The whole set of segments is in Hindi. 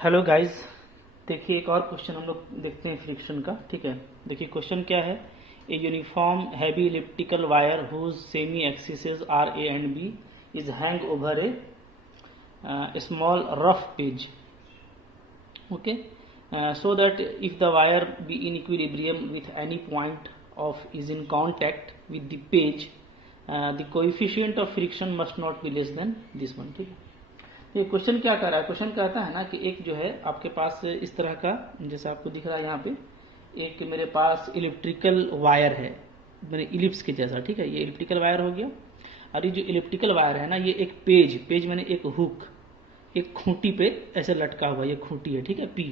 Hello guys. देखिए एक और क्वेश्चन हम लोग देखते हैं फ्रिक्शन का। ठीक है, देखिए क्वेश्चन क्या है। A uniform heavy elliptical wire whose semi axes are a and b is hang over a small rough peg, okay, so that if the wire be in equilibrium with any point of is in contact with the page, the coefficient of friction must not be less than this one। ठीक है, ये क्वेश्चन क्या कर रहा है। क्वेश्चन कहता है ना कि एक जो है आपके पास इस तरह का, जैसे आपको दिख रहा है यहाँ पे, एक मेरे पास इलेक्ट्रिकल वायर है मेरे इलिप्स के जैसा। ठीक है, ये इलेक्ट्रिकल वायर हो गया। और ये जो इलेक्ट्रिकल वायर है ना, ये एक पेज मैंने एक हुक, एक खूंटी पे ऐसे लटका हुआ, ये खूंटी है। ठीक है, पी,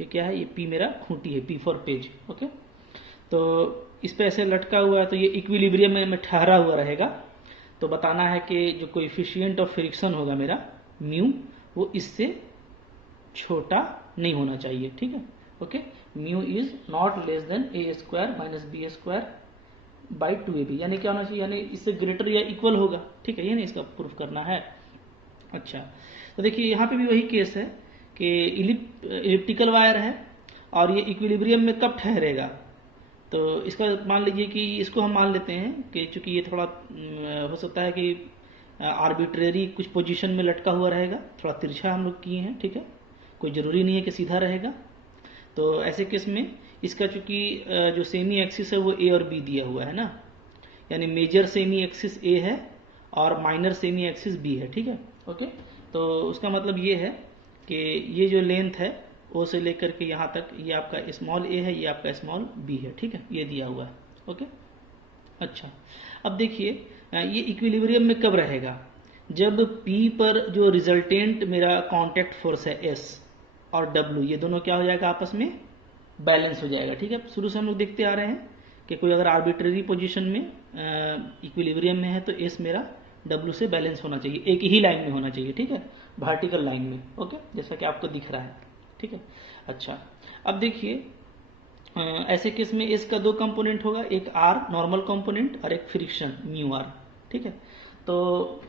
ये क्या है, ये पी मेरा खूंटी है, पी फॉर पेज। ओके, तो इस पे ऐसे लटका हुआ है, तो ये इक्विलिब्रियम में ठहरा हुआ रहेगा। तो बताना है कि जो कोएफिशिएंट ऑफ फ्रिक्शन होगा मेरा म्यू, वो इससे छोटा नहीं होना चाहिए। ठीक है, okay, mu is not less than a square minus b square by 2ab, यानी क्या होना चाहिए, यानी इससे ग्रेटर या इक्वल होगा। ठीक है, ये नहीं इसका प्रूफ करना है। अच्छा, तो देखिए यहाँ पे भी वही केस है कि इलिप्टिकल वायर है और ये इक्विलिब्रियम में कब ठहरेगा। तो इसका मान लीजिए कि इसको हम मान लेते हैं कि चूंकि ये थोड़ा हो सकता है कि आर्बिट्रेरी कुछ पोजीशन में लटका हुआ रहेगा, थोड़ा तिरछा हम लोग किए हैं। ठीक है, कोई ज़रूरी नहीं है कि सीधा रहेगा। तो ऐसे केस में इसका चूंकि जो सेमी एक्सिस है वो ए और बी दिया हुआ है ना, यानी मेजर सेमी एक्सिस ए है और माइनर सेमी एक्सिस बी है। ठीक है, ओके, तो उसका मतलब ये है कि ये जो लेंथ है ओ से लेकर के यहाँ तक, ये आपका स्मॉल ए है, ये आपका स्मॉल बी है। ठीक है, ये दिया हुआ है। ओके, अच्छा, अब देखिए ये इक्विलिब्रियम में कब रहेगा, जब P पर जो रिजल्टेंट मेरा कांटेक्ट फोर्स है S और W, ये दोनों क्या हो जाएगा, आपस में बैलेंस हो जाएगा। ठीक है, शुरू से हम लोग देखते आ रहे हैं कि कोई अगर आर्बिट्रेरी पोजीशन में इक्विलिब्रियम में है तो S मेरा W से बैलेंस होना चाहिए, एक ही लाइन में होना चाहिए। ठीक है, वर्टिकल लाइन में। ओके, जैसा कि आपको दिख रहा है। ठीक है, अच्छा, अब देखिए ऐसे केस में इसका दो कंपोनेंट होगा, एक आर नॉर्मल कंपोनेंट और एक फ्रिक्शन म्यू आर। ठीक है, तो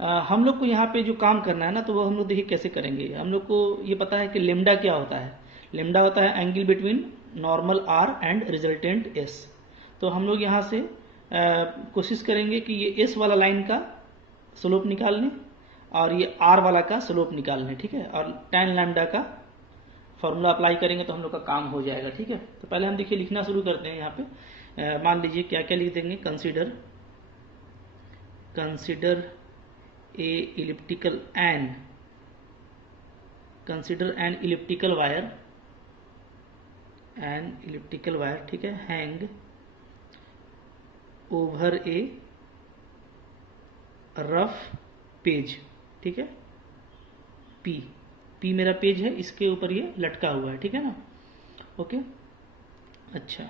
हम लोग को यहाँ पे जो काम करना है ना, तो वो हम लोग देखिए कैसे करेंगे। हम लोग को ये पता है कि लेमडा क्या होता है। लेमडा होता है angle between normal R and resultant S. तो हम लोग यहाँ से कोशिश करेंगे कि ये एस वाला लाइन का स्लोप निकाल लें और ये आर वाला का स्लोप निकाल लें। ठीक है, और tan लैम्डा का फॉर्मूला अप्लाई करेंगे तो हम लोग का काम हो जाएगा। ठीक है, तो पहले हम देखिए लिखना शुरू करते हैं। यहाँ पे मान लीजिए क्या क्या लिख देंगे, consider a elliptical an elliptical wire, ठीक है, hang over a rough peg. ठीक है, पी मेरा पेज है, इसके ऊपर ये लटका हुआ है। ठीक है ना, ओके, अच्छा,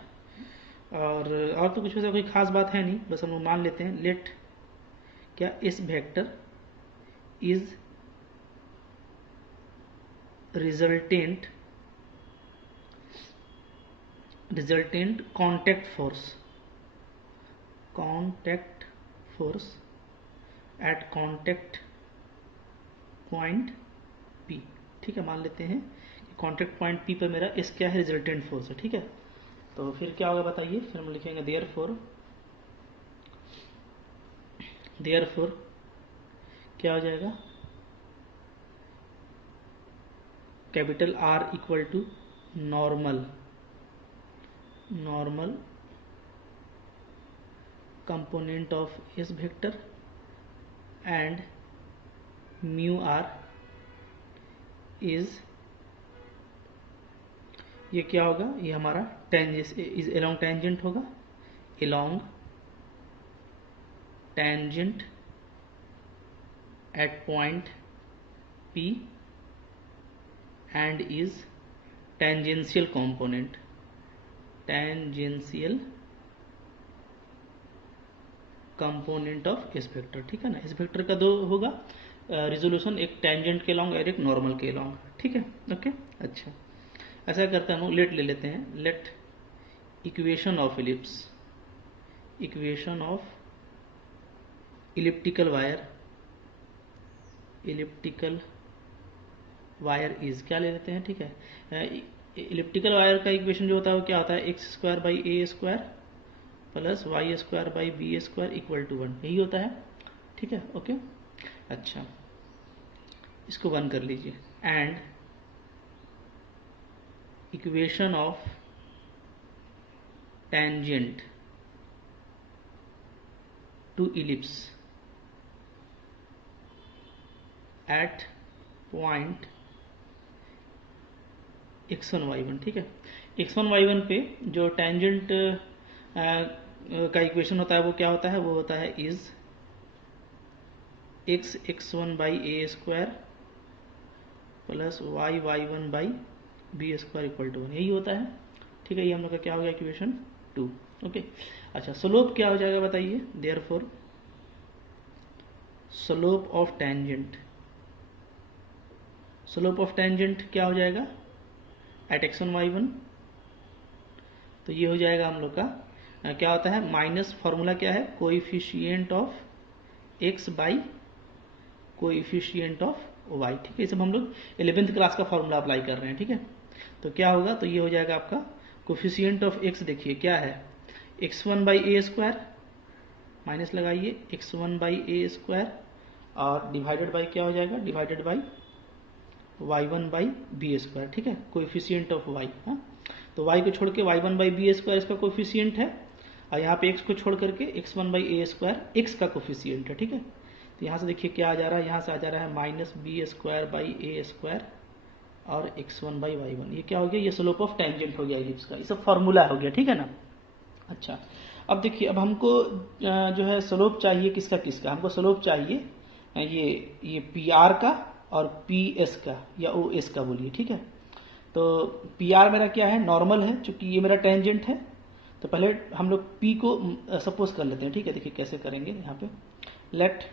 और तो कुछ वैसा कोई खास बात है नहीं, बस हम लोग मान लेते हैं लेट क्या इस vector is resultant contact force at contact point P. ठीक है, मान लेते हैं कि कांटेक्ट पॉइंट पी पर मेरा इस क्या है, रिजल्टेंट फोर्स है। ठीक है, तो फिर क्या होगा बताइए, फिर हम लिखेंगे देयरफॉर क्या हो जाएगा, capital R equal to normal component of S vector and mu R is, ये क्या होगा, ये हमारा इज एलोंग टेंजेंट होगा, along tangent at point P and is tangential component of S vector. ठीक है ना, इस वेक्टर का दो होगा रिजोल्यूशन, एक टेंजेंट के लॉन्ग और एक नॉर्मल के लॉन्ग। ठीक है, ओके, अच्छा, ऐसा करते हैं हम लेट ले लेते हैं, let equation of elliptical wire is क्या ले लेते हैं, ठीक है। इलिप्टिकल वायर का इक्वेशन जो होता है वो क्या होता है, x square by a square plus y square by b square equal to 1, यही होता है, ठीक है। ओके, अच्छा इसको 1 कर लीजिए। And equation of tangent to ellipse at point x1 y1, ठीक है। x1 y1 पे जो टेंजेंट का इक्वेशन होता है वो क्या होता है, वो होता है is x1 by a square plus y1 by b square equal to 1, यही होता है, ठीक है। ये हम लोग का क्या हो गया, इक्वेशन 2। ओके, अच्छा स्लोप क्या हो जाएगा बताइए, therefore slope of tangent, slope of tangent क्या हो जाएगा एट x1 y1, तो ये हो जाएगा हम लोग का क्या होता है, माइनस फॉर्मूला क्या है, coefficient of x by coefficient of y, ठीक है। ये सब हम लोग 11th क्लास का फॉर्मूला अप्लाई कर रहे हैं, ठीक है। तो क्या होगा, तो ये हो जाएगा आपका कोएफिशिएंट ऑफ x, देखिए क्या है, x1 by a square, minus लगाइए x1 बाई ए स्क्वायर और डिवाइडेड बाई क्या हो जाएगा, divided by y1 by b square, ठीक है, कोएफिशिएंट ऑफ y। हाँ, तो y को छोड़ के y1 बाई बी स्क्वायर इसका कोएफिशिएंट है, और यहाँ पे x को छोड़ करके x1 by a square x का कोएफिशिएंट है, ठीक है। तो यहाँ से देखिए क्या आ जा रहा है, यहाँ से आ जा रहा है minus b square by a square और x1 बाई y1, ये क्या हो गया, ये स्लोप ऑफ टेंजेंट हो गया इलिप्स का, ये सब फॉर्मूला हो गया, ठीक है ना। अच्छा अब देखिए, अब हमको जो है स्लोप चाहिए किसका किसका, हमको स्लोप चाहिए ये पी आर का और पी एस का या ओ एस का बोलिए, ठीक है। तो पी आर मेरा क्या है, नॉर्मल है, चूंकि ये मेरा टेंजेंट है। तो पहले हम लोग पी को सपोज कर लेते हैं, ठीक है। देखिए कैसे करेंगे, यहाँ पे लेट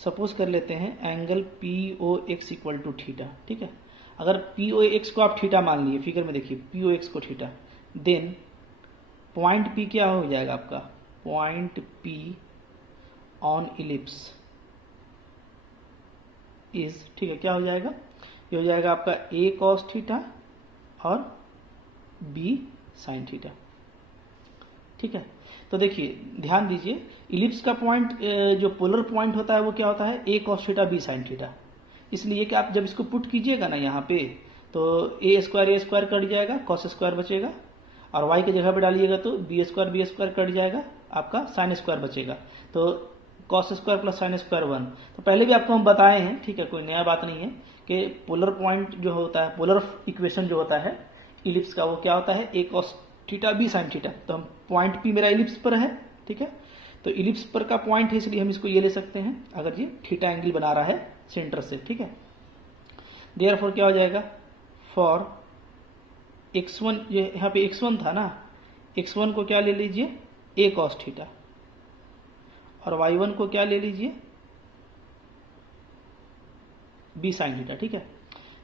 सपोज कर लेते हैं angle P O X equal to theta, ठीक है। अगर पी ओ एक्स को आप थीटा मान लिए, फिगर में देखिए पी ओ एक्स को थीटा, देन पॉइंट पी क्या हो जाएगा आपका, point P on ellipse is, ठीक है, क्या हो जाएगा, ये हो जाएगा आपका ए कॉस थीटा और बी साइन थीटा, ठीक है। तो देखिए ध्यान दीजिए, इलिप्स का पॉइंट जो पोलर पॉइंट होता है वो क्या होता है, a cos theta b sine theta, इसलिए कि आप जब इसको पुट कीजिएगा ना यहाँ पे, तो ए स्क्वायर कट जाएगा, कॉस स्क्वायर बचेगा, और वाई की जगह पे डालिएगा तो बी स्क्वायर कट जाएगा, आपका साइन स्क्वायर बचेगा। तो cos square plus sine square 1, तो पहले भी आपको हम बताए हैं, ठीक है, कोई नया बात नहीं है, कि पोलर पॉइंट जो होता है, पोलर इक्वेशन जो होता है इलिप्स का, वो क्या होता है, a cos theta b sine theta. तो हम पॉइंट पी मेरा इलिप्स पर है, ठीक है, तो इलिप्स पर का पॉइंट है, इसलिए हम इसको ये ले सकते हैं अगर ये थीटा एंगल बना रहा है सेंटर से, ठीक है। देयरफॉर क्या हो जाएगा, फॉर x1, ये यहाँ पे x1 था ना, x1 को क्या ले लीजिए, a cos थीटा, और y1 को क्या ले लीजिए, b sin थीटा, ठीक है।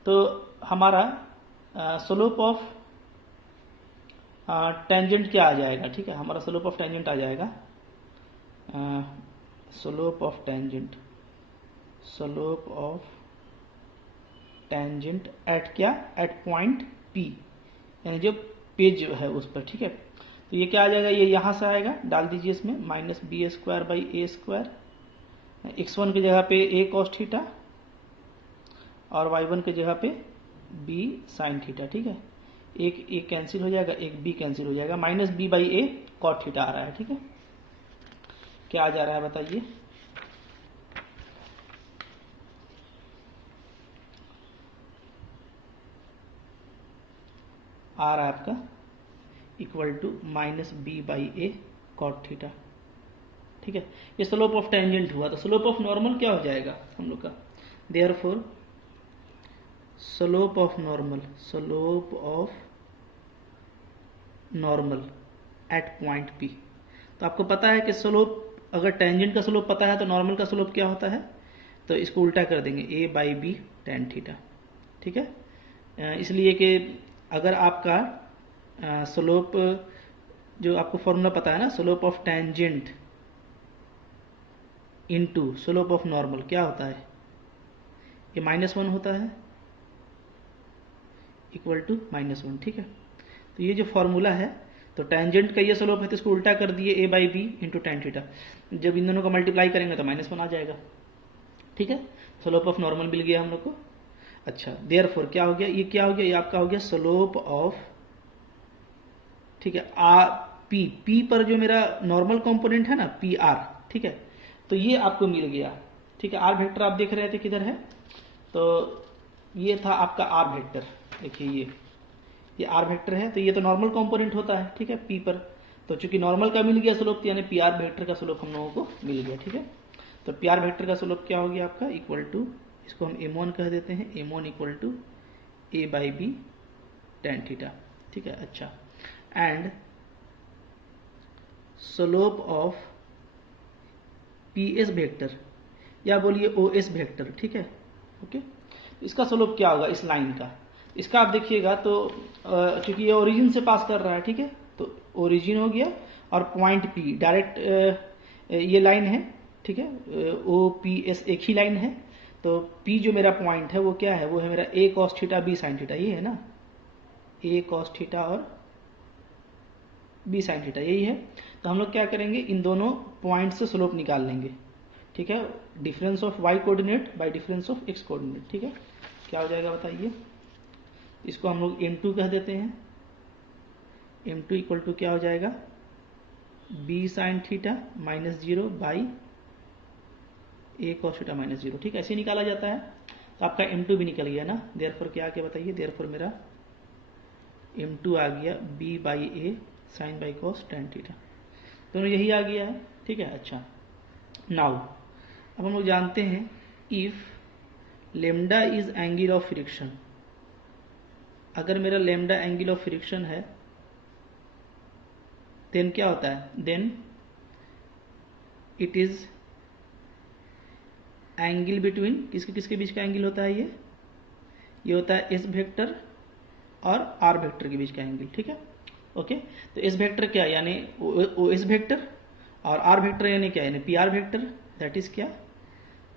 तो हमारा स्लोप ऑफ टेंजेंट क्या आ जाएगा, ठीक है, हमारा स्लोप ऑफ टेंजेंट आ जाएगा, स्लोप ऑफ टेंजेंट एट क्या, एट पॉइंट P, यानी जो पेज जो है उस पर, ठीक है। तो ये क्या आ जाएगा, ये यहाँ से आएगा, डाल दीजिए इसमें minus b square by a square, x1 की जगह पे a cos थीटा और y1 की जगह पे b साइन थीटा, ठीक है। एक a कैंसिल हो जाएगा, एक b कैंसिल हो जाएगा, minus b by a cot theta आ रहा है, ठीक है। क्या आ जा रहा है बताइए, आ रहा है आपका equal to minus b by a cot theta, ठीक है। ये स्लोप ऑफ टेंजेंट हुआ, तो स्लोप ऑफ नॉर्मल क्या हो जाएगा हम लोग का, therefore slope of normal at point P। तो आपको पता है कि स्लोप, अगर टेंजेंट का स्लोप पता है तो नॉर्मल का स्लोप क्या होता है, तो इसको उल्टा कर देंगे a by b tan theta, ठीक है। इसलिए कि अगर आपका स्लोप जो आपको फॉर्मूला पता है ना, slope of tangent into slope of normal क्या होता है, ये -1 होता है, इक्वल टू -1, ठीक है। तो ये जो फॉर्मूला है, तो टेंजेंट का ये स्लोप है तो इसको उल्टा कर दिए a by b into tan theta. जब इन दोनों को मल्टीप्लाई करेंगे तो -1 आ जाएगा, ठीक है। स्लोप ऑफ नॉर्मल मिल गया हम लोग को। अच्छा, देयरफॉर क्या हो गया, ये क्या हो गया, ये आपका हो गया स्लोप ऑफ, ठीक है, पी पर जो मेरा नॉर्मल कंपोनेंट है ना पी आर, ठीक है, तो ये आपको मिल गया, ठीक है। आर वेक्टर आप देख रहे थे किधर है, तो ये था आपका आर वेक्टर, देखिए ये आर वेक्टर है, तो ये तो नॉर्मल कंपोनेंट होता है, ठीक है, पी पर। तो चूंकि नॉर्मल का मिल गया स्लोप, यानी पी आर वेक्टर का स्लोप हम लोगों को मिल गया, ठीक है। तो पी आर वेक्टर का स्लोप क्या हो गया आपका, इक्वल टू, इसको हम m1 कह देते हैं, m1 equal to a by b tan theta, ठीक है। अच्छा, and slope of P S vector या बोलिए ओ एस वेक्टर, ठीक है, ओके। इसका स्लोप क्या होगा इस लाइन का, इसका आप देखिएगा तो चूंकि ये ओरिजिन से पास कर रहा है, ठीक है, तो ओरिजिन हो गया और पॉइंट पी डायरेक्ट ये लाइन है, ठीक है, ओ पी एस एक ही लाइन है। तो पी जो मेरा पॉइंट है वो क्या है, वो है मेरा a cos theta b sin theta, ये है ना, a cos थीटा और b sin थीटा, यही है। तो हम लोग क्या करेंगे, इन दोनों पॉइंट से स्लोप निकाल लेंगे, ठीक है, difference of y coordinate bye difference of x coordinate, ठीक है। क्या हो जाएगा बताइए, इसको हम लोग m2 कह देते हैं, m2 इक्वल टू क्या हो जाएगा, b sin theta -0 by a cos theta -0, ठीक है, ऐसे निकाला जाता है। तो आपका m2 भी निकल गया ना, देयरफॉर क्या आ गया बताइए, देयरफॉर मेरा m2 आ गया b by a sine by cos tan theta, दोनों यही आ गया है, ठीक है। अच्छा, नाउ अब हम लोग जानते हैं if lambda is angle of friction, अगर मेरा लेमडा एंगल ऑफ फ्रिक्शन है देन क्या होता है, then it is angle between, किसके किसके बीच का एंगल होता है, ये होता है एस वेक्टर और आर वेक्टर के बीच का एंगल, ठीक है, ओके। तो एस वेक्टर क्या, यानी ओ एस वेक्टर, और आर वेक्टर यानी क्या, यानी P R vector, that is क्या,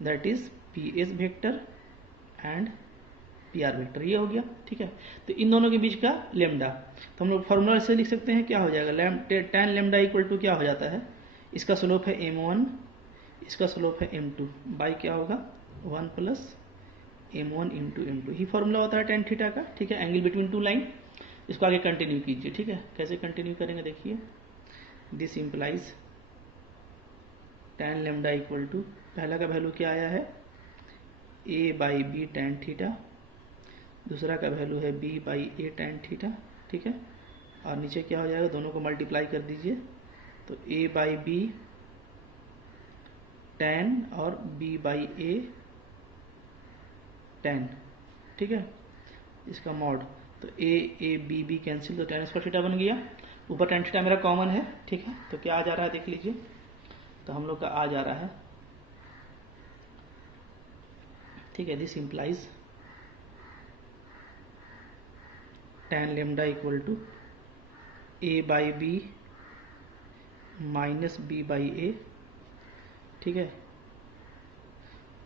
that is P S vector and P R vector, ये हो गया, ठीक है। तो इन दोनों के बीच का लेमडा, तो हम लोग फॉर्मूला से लिख सकते हैं, क्या हो जाएगा, टेन लेमडा इक्वल टू क्या हो जाता है, इसका स्लोप है m1, इसका स्लोप है m2 बाई क्या होगा 1 प्लस m1 इंटू m2, ही फॉर्मूला होता है टेन थीटा का, ठीक है, एंगल बिटवीन टू लाइन। इसको आगे कंटिन्यू कीजिए, ठीक है, कैसे कंटिन्यू करेंगे देखिए, this implies tan lambda equal to, पहला का वैल्यू क्या आया है a by b tan theta, दूसरा का वैल्यू है b by a tan theta, ठीक है, और नीचे क्या हो जाएगा, दोनों को मल्टीप्लाई कर दीजिए, तो a बाई बी टेन और b बाई ए टेन, ठीक है, इसका मॉड, तो a b b कैंसिल, तो टेन स्क्वायर थीटा बन गया, ऊपर टेन थीटा मेरा कॉमन है, ठीक है। तो क्या आ जा रहा है देख लीजिए, तो हम लोग का आ जा रहा है, ठीक है, this implies tan lambda equal to a by b minus b by a, ठीक है,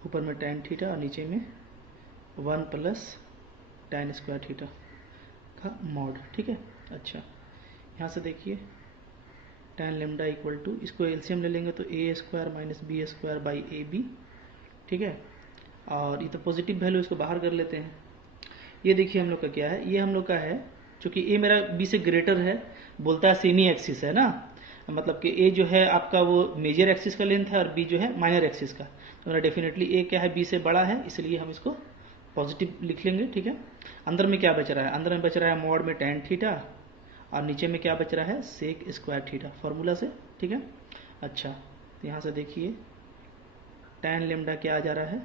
ऊपर में टेन थीटा और नीचे में 1 प्लस टेन स्क्वायर थीटा का मॉड, ठीक है। अच्छा, यहाँ से देखिए टेन लेमडा इक्वल टू, इसको एलसीएम ले लेंगे तो a square minus b square by a b, ठीक है, और ये तो पॉजिटिव वैल्यू, इसको बाहर कर लेते हैं। ये देखिए हम लोग का क्या है, ये हम लोग का है, चूंकि ए मेरा बी से ग्रेटर है, बोलता है सेमी एक्सिस है ना, मतलब कि ए जो है आपका वो मेजर एक्सिस का लेंथ है और बी जो है माइनर एक्सिस का, तो डेफिनेटली ए क्या है, बी से बड़ा है, इसलिए हम इसको पॉजिटिव लिख लेंगे, ठीक है। अंदर में क्या बच रहा है, अंदर में बच रहा है मॉड में टेन थीटा और नीचे में क्या बच रहा है सेक स्क्वायर थीटा फॉर्मूला से, ठीक है। अच्छा, तो यहाँ से देखिए टेन लेमडा क्या आ जा रहा है,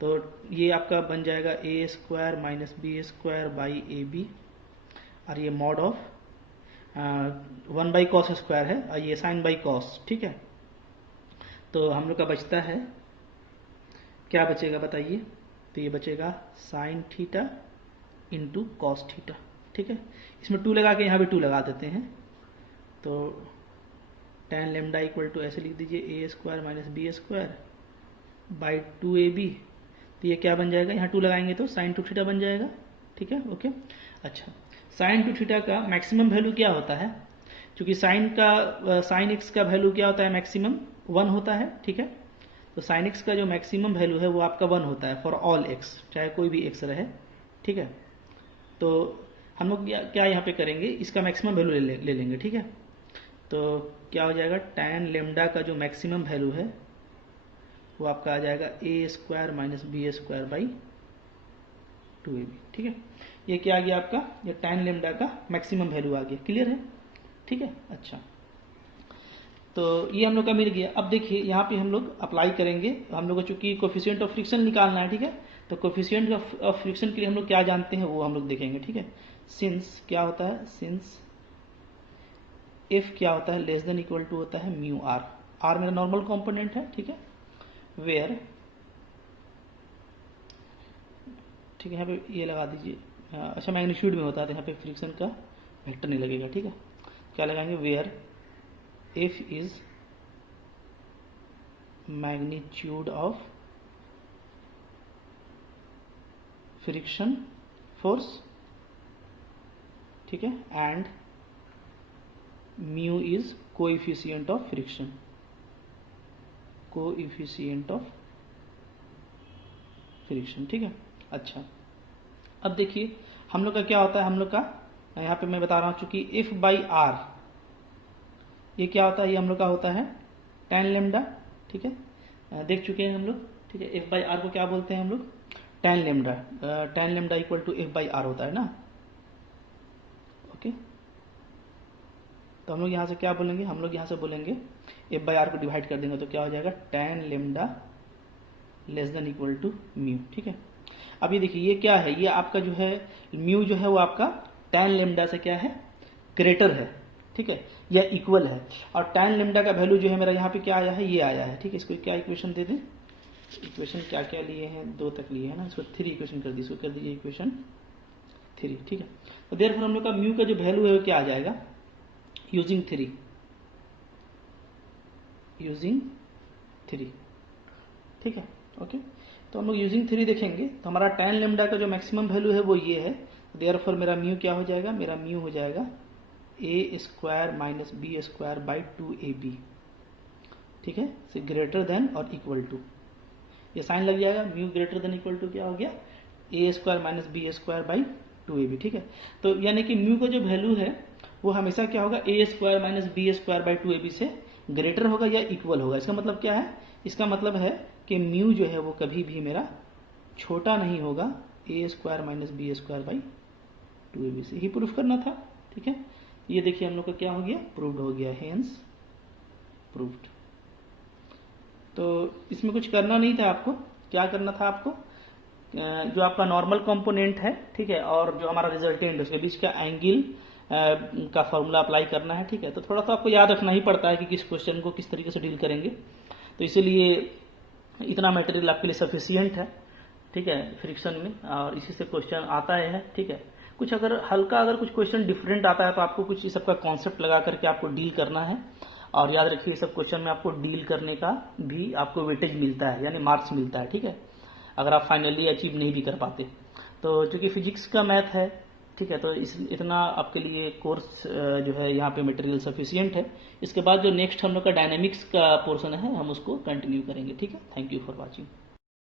तो ये आपका बन जाएगा a square minus b square by a b, और ये mod of 1 by cos square है और ये साइन बाई कॉस, ठीक है। तो हम लोग का बचता है, क्या बचेगा बताइए, तो ये बचेगा sine theta into cos theta, ठीक है। इसमें 2 लगा के यहाँ भी 2 लगा देते हैं, तो टेन लेमडा इक्वल टू ऐसे लिख दीजिए a square minus b square by 2ab, तो ये क्या बन जाएगा, यहाँ 2 लगाएंगे तो साइन 2 थीटा बन जाएगा, ठीक है, ओके। अच्छा, साइन टू थीटा का मैक्सिमम वैल्यू क्या होता है? क्योंकि साइन एक्स का वैल्यू क्या होता है? मैक्सिमम 1 होता है, ठीक है। तो साइन एक्स का जो मैक्सिमम वैल्यू है वो आपका 1 होता है फॉर ऑल एक्स, चाहे कोई भी एक्स रहे, ठीक है। तो हम लोग क्या यहाँ पे करेंगे, इसका मैक्सिमम वैल्यू ले लेंगे, ठीक है। तो क्या हो जाएगा, tan लेमडा का जो मैक्सिमम वैल्यू है वो आपका आ जाएगा a² minus b² by 2ab, ठीक है। ये क्या आ गया आपका, ये tan लेमडा का मैक्सिमम वैल्यू आ गया, क्लियर है, ठीक है। अच्छा, तो ये हम लोग का मिल गया। अब देखिए यहाँ पे हम लोग अप्लाई करेंगे, हम लोग को चूंकि कोफिशिएंट ऑफ फ्रिक्शन निकालना है, ठीक है। तो कोफिशिएंट ऑफ फ्रिक्शन के लिए हम लोग क्या जानते हैं वो हम लोग देखेंगे, ठीक है। सिंस क्या होता है, सिंस एफ क्या होता है, लेस देन इक्वल टू होता है म्यू आर, आर मेरा नॉर्मल कॉम्पोनेंट है, ठीक है। वेयर, ठीक है, यहाँ पे ये लगा दीजिए, अच्छा मैग्नीट्यूड में होता है तो यहाँ पे फ्रिक्शन का वेक्टर नहीं लगेगा, ठीक है। क्या लगाएंगे, where f is magnitude of friction force, ठीक है, and mu is coefficient of friction, coefficient of friction, ठीक है। अच्छा, अब देखिए हम लोग का क्या होता है, हम लोग का यहाँ पे मैं बता रहा हूँ, चूंकि एफ बाई आर ये क्या होता है, ये हम लोग का होता है tan लेमडा, ठीक है, देख चुके हैं हम लोग, ठीक है। एफ बाई आर को क्या बोलते हैं हम लोग, tan lambda, tan lambda equal to f by r होता है ना, ओके। तो हम लोग यहाँ से क्या बोलेंगे, हम लोग यहाँ से बोलेंगे एफ बाई आर को डिवाइड कर देंगे तो क्या हो जाएगा, tan lambda less than equal to mu, ठीक है। अब ये देखिए ये क्या है, ये आपका जो है म्यू जो है वो आपका tan लेमडा से क्या है, ग्रेटर है, ठीक है, या इक्वल है। और tan लेमडा का वैल्यू जो है मेरा यहाँ पे क्या आया है, ये आया है, ठीक है। इसको क्या इक्वेशन दे दें, इक्वेशन क्या क्या लिए हैं, 2 तक लिए हैं ना, इसको 3 इक्वेशन कर दी, इसको कर दीजिए इक्वेशन 3, ठीक है। तो देयरफॉर हम लोग का म्यू का जो वैल्यू है वो क्या आ जाएगा, यूजिंग 3, ठीक है, ओके। तो हम लोग यूजिंग 3 देखेंगे तो हमारा tan लेमडा का जो मैक्सिमम वैल्यू है वो ये है, देयरफॉर मेरा म्यू क्या हो जाएगा, मेरा म्यू हो जाएगा a² minus b² by 2ab, ठीक है, से ग्रेटर देन और इक्वल टू, ये साइन लग जाएगा, mu greater than equal to क्या हो गया, a² minus b² by 2ab, ठीक है। तो यानी कि म्यू का जो वैल्यू है वो हमेशा क्या होगा, a² minus b² by 2ab से ग्रेटर होगा या इक्वल होगा। इसका मतलब क्या है, इसका मतलब है कि म्यू जो है वो कभी भी मेरा छोटा नहीं होगा a² minus b² by 2ab से, ही प्रूफ करना था, ठीक है। ये देखिए हम लोग का क्या हो गया, प्रूव्ड हो गया, हेंस प्रूव्ड। तो इसमें कुछ करना नहीं था आपको, क्या करना था आपको, जो आपका नॉर्मल कंपोनेंट है, ठीक है, और जो हमारा रिजल्टेंट उसके बीच का एंगल का फॉर्मूला अप्लाई करना है, ठीक है। तो थोड़ा सा आपको याद रखना ही पड़ता है कि किस क्वेश्चन को किस तरीके से डील करेंगे, तो इसीलिए इतना मटेरियल आपके लिए सफिशियंट है, ठीक है, फ्रिक्शन में, और इसी से क्वेश्चन आता है, ठीक है। कुछ अगर हल्का अगर कुछ क्वेश्चन डिफरेंट आता है तो आपको कुछ सबका कॉन्सेप्ट लगा करके आपको डील करना है, और याद रखिए सब क्वेश्चन में आपको डील करने का भी आपको वेटेज मिलता है, यानी मार्क्स मिलता है, ठीक है, अगर आप फाइनली अचीव नहीं भी कर पाते तो। चूंकि फिजिक्स का मैथ है, ठीक है, तो इतना आपके लिए कोर्स जो है यहाँ पे मटेरियल सफिशियंट है। इसके बाद जो नेक्स्ट हम लोग का डायनेमिक्स का पोर्शन है हम उसको कंटिन्यू करेंगे, ठीक है। Thank you for watching.